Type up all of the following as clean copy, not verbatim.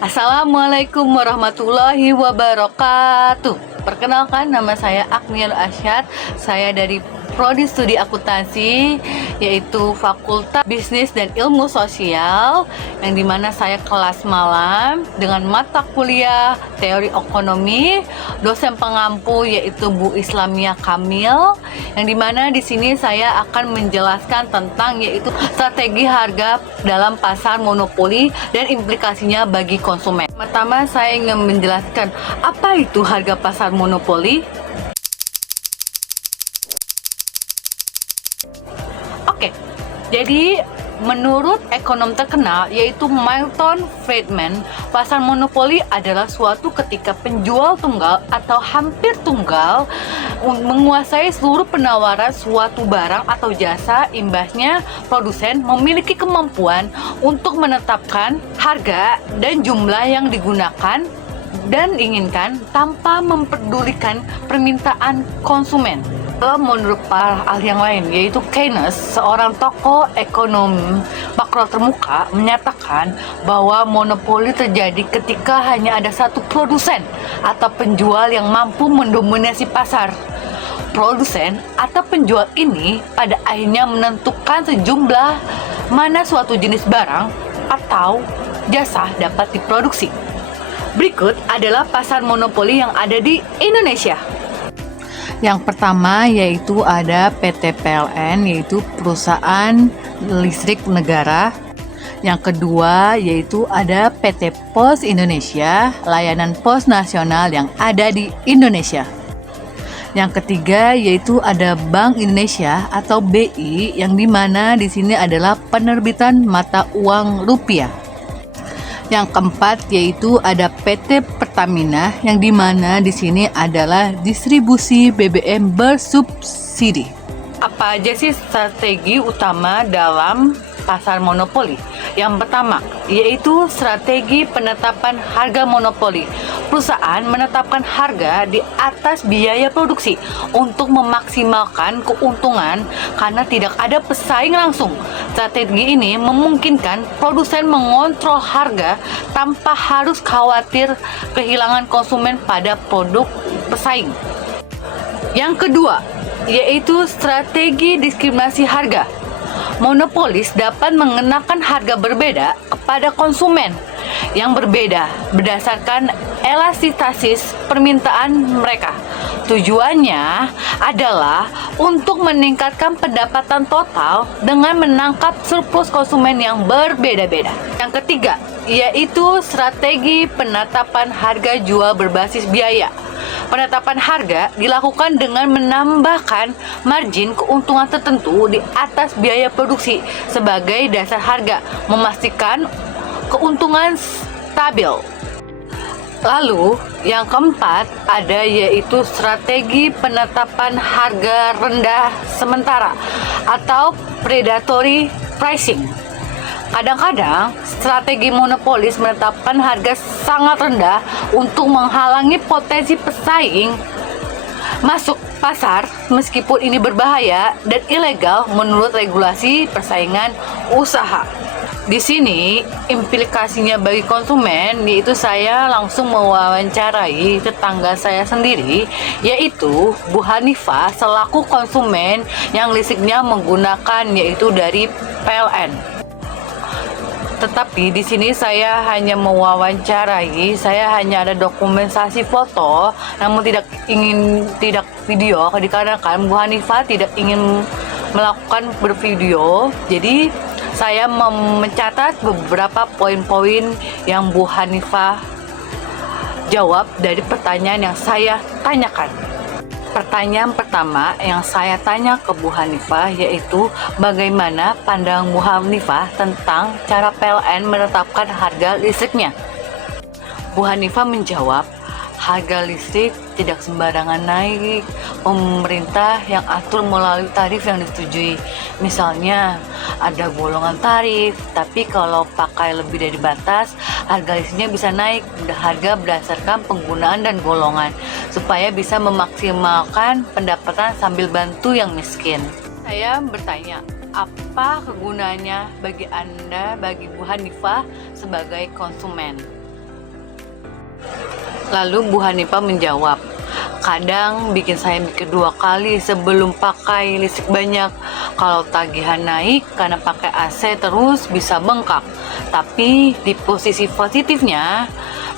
Assalamualaikum warahmatullahi wabarakatuh. Perkenalkan, nama saya Agniel Asyad. Saya dari Prodi Studi Akuntansi, yaitu Fakultas Bisnis dan Ilmu Sosial, yang dimana saya kelas malam dengan mata kuliah Teori Ekonomi, dosen pengampu yaitu Bu Islamia Kamil, yang dimana di sini saya akan menjelaskan tentang yaitu strategi harga dalam pasar monopoli dan implikasinya bagi konsumen. Pertama, saya ingin menjelaskan apa itu harga pasar monopoli. Oke, jadi menurut ekonom terkenal yaitu Milton Friedman, pasar monopoli adalah suatu ketika penjual tunggal atau hampir tunggal menguasai seluruh penawaran suatu barang atau jasa. Imbasnya, produsen memiliki kemampuan untuk menetapkan harga dan jumlah yang digunakan dan inginkan tanpa mempedulikan permintaan konsumen. Menurut para ahli yang lain, yaitu Keynes, seorang tokoh ekonomi makro termuka, menyatakan bahwa monopoli terjadi ketika hanya ada satu produsen atau penjual yang mampu mendominasi pasar. Produsen atau penjual ini pada akhirnya menentukan sejumlah mana suatu jenis barang atau jasa dapat diproduksi. Berikut adalah pasar monopoli yang ada di Indonesia. Yang pertama yaitu ada PT PLN, yaitu perusahaan listrik negara. Yang kedua yaitu ada PT Pos Indonesia, layanan pos nasional yang ada di Indonesia. Yang ketiga yaitu ada Bank Indonesia atau BI, yang dimana di sini adalah penerbitan mata uang rupiah. Yang keempat yaitu ada PT Pertamina, yang dimana di sini adalah distribusi BBM bersubsidi. Apa aja sih strategi utama dalam pasar monopoli? Yang pertama yaitu strategi penetapan harga monopoli. Perusahaan menetapkan harga di atas biaya produksi untuk memaksimalkan keuntungan karena tidak ada pesaing langsung. Strategi ini memungkinkan produsen mengontrol harga tanpa harus khawatir kehilangan konsumen pada produk pesaing. Yang kedua yaitu strategi diskriminasi harga. Monopolis dapat mengenakan harga berbeda kepada konsumen yang berbeda berdasarkan elastisitas permintaan mereka. Tujuannya adalah untuk meningkatkan pendapatan total dengan menangkap surplus konsumen yang berbeda-beda. Yang ketiga yaitu strategi penetapan harga jual berbasis biaya. Penetapan harga dilakukan dengan menambahkan margin keuntungan tertentu di atas biaya produksi sebagai dasar harga, memastikan keuntungan stabil. Lalu, yang keempat ada yaitu strategi penetapan harga rendah sementara atau predatory pricing. Kadang-kadang, strategi monopolis menetapkan harga sangat rendah untuk menghalangi potensi pesaing masuk pasar, meskipun ini berbahaya dan ilegal menurut regulasi persaingan usaha. Di sini, implikasinya bagi konsumen yaitu saya langsung mewawancarai tetangga saya sendiri, yaitu Bu Hanifah selaku konsumen yang listriknya menggunakan yaitu dari PLN. Tetapi di sini saya hanya mewawancarai, saya hanya ada dokumentasi foto, namun tidak video, dikarenakan Bu Hanifah tidak ingin melakukan bervideo. Jadi saya mencatat beberapa poin-poin yang Bu Hanifah jawab dari pertanyaan yang saya tanyakan. Pertanyaan pertama yang saya tanya ke Bu Hanifah yaitu bagaimana pandang Bu Hanifah tentang cara PLN menetapkan harga listriknya. Bu Hanifah menjawab, harga listrik tidak sembarangan naik. Pemerintah yang atur melalui tarif yang disetujui. Misalnya ada golongan tarif, tapi kalau pakai lebih dari batas, harga listriknya bisa naik harga berdasarkan penggunaan dan golongan, supaya bisa memaksimalkan pendapatan sambil bantu yang miskin. Saya bertanya, apa kegunaannya bagi Anda, bagi Bu Hanifah sebagai konsumen? Lalu Bu Hanifah menjawab, kadang bikin saya mikir 2 kali sebelum pakai listrik banyak. Kalau tagihan naik karena pakai AC terus bisa bengkak. Tapi di posisi positifnya,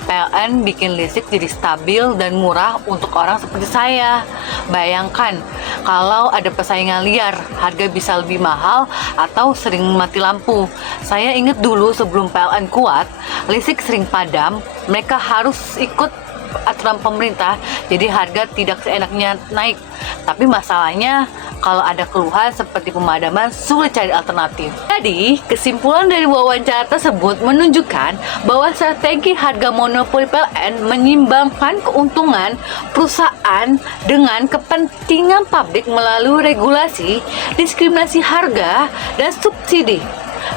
PLN bikin listrik jadi stabil dan murah untuk orang seperti saya. Bayangkan kalau ada persaingan liar, harga bisa lebih mahal atau sering mati lampu. Saya ingat dulu sebelum PLN kuat, listrik sering padam, mereka harus ikut aturan pemerintah, jadi harga tidak seenaknya naik. Tapi masalahnya kalau ada keluhan seperti pemadaman, sulit cari alternatif. Jadi kesimpulan dari wawancara tersebut menunjukkan bahwa strategi harga monopoli PLN menyimbangkan keuntungan perusahaan dengan kepentingan publik melalui regulasi, diskriminasi harga, dan subsidi.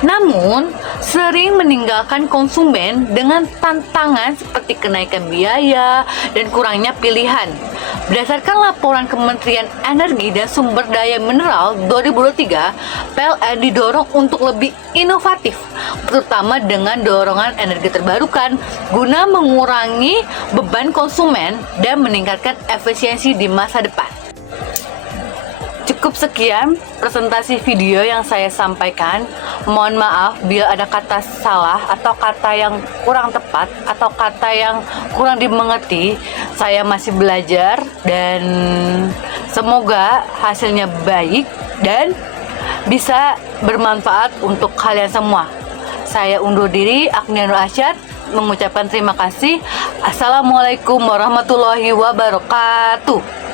Namun, sering meninggalkan konsumen dengan tantangan seperti kenaikan biaya dan kurangnya pilihan. Berdasarkan laporan Kementerian Energi dan Sumber Daya Mineral 2023, PLN didorong untuk lebih inovatif, terutama dengan dorongan energi terbarukan, guna mengurangi beban konsumen dan meningkatkan efisiensi di masa depan. Cukup sekian presentasi video yang saya sampaikan. Mohon maaf bila ada kata salah atau kata yang kurang tepat atau kata yang kurang dimengerti. Saya masih belajar dan semoga hasilnya baik dan bisa bermanfaat untuk kalian semua. Saya undur diri, Agnia Nur Asyad, mengucapkan terima kasih. Assalamualaikum warahmatullahi wabarakatuh.